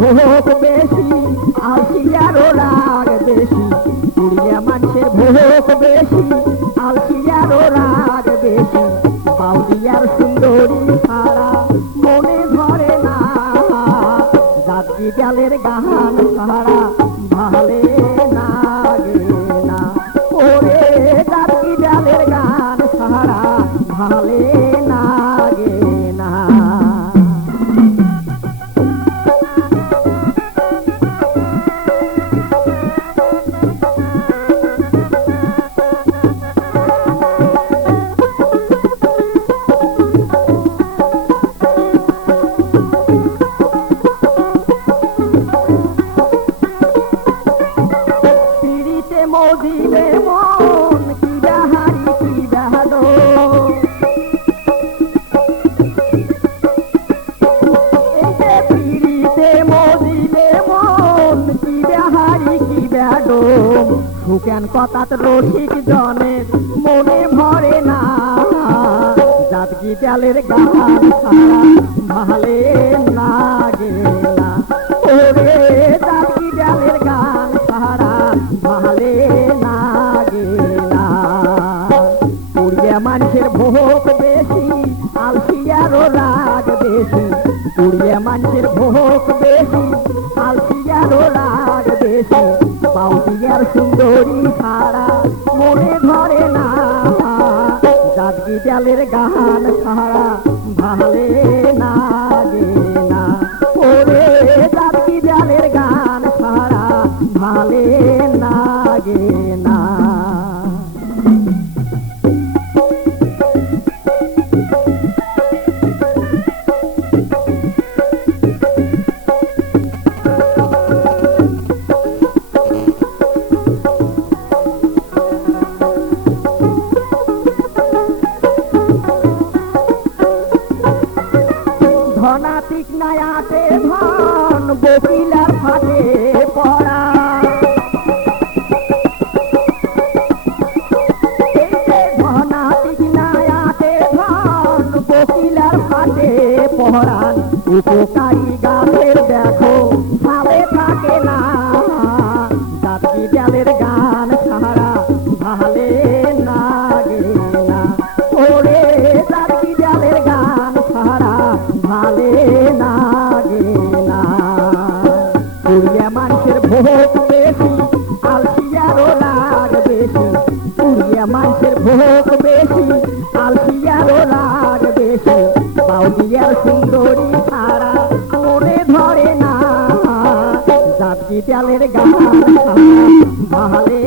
ভোগ বেশি আলসিয়ারও রাগ বেশি, কুড়িয়া মানুষের ভোগ বেশি আলসিয়ারও রাগ বেশি, বাউলিয়ার সুন্দরী ছাড়া মনে ধরে না, জাতি ডালের গান ছাড়া ভালে লাগে না, ওরে জাতি ডালের গান ছাড়া ভালে লাগে না। মজিলে মন কি ডাহারি কি ডাহালো, পিড়িতে মজিলে মন কি ডাহারি কি ডাহালো, সুকেন কথাত রসিক জনের মনে ভরে না, জাতকি ডালের গান ছাড়া ভালে লাগে না, ওরে জাতকি ডালের গান ছাড়া ভালে লাগে না। কুড়িয়া মানুষের ভোগ বেশি আলসিয়ারও রাগ বেশি, কুড়িয়া মানুষের ভোগ বেশি আলসিয়ারও রাগ বেশি, বাউলিয়ার সুন্দরী ছাড়া মনে ধরে না, জাতকি ডালের গান ছাড়া ভালে লাগে না, ওরে জাতকি ডালের গান ছাড়া ভালে লাগে না। ধনাতিক নায়াতে ধন বকিলার ফাটে পড়া, ধনাতিক নায়াতে ধন বকিলার ফাটে পড়ান, উপকারী গাছের দেখো ভালে থাকে না, জাতকি ডালের গান ছাড়া ভালে লাগে না, ওরে জাতকি ডালের গান ছাড়া ভালে লাগে না। কুড়িয়া মানুষের ভোগ বেশি আলসিয়ারও রাগ বেশি, কুড়িয়া মানুষের ভোগ বেশি আলসিয়ারও রাগ বেশি, বাউলিয়ার সুন্দরী ছাড়া মনে ধরে না, জাতকি ডালের গান ছাড়া ভালে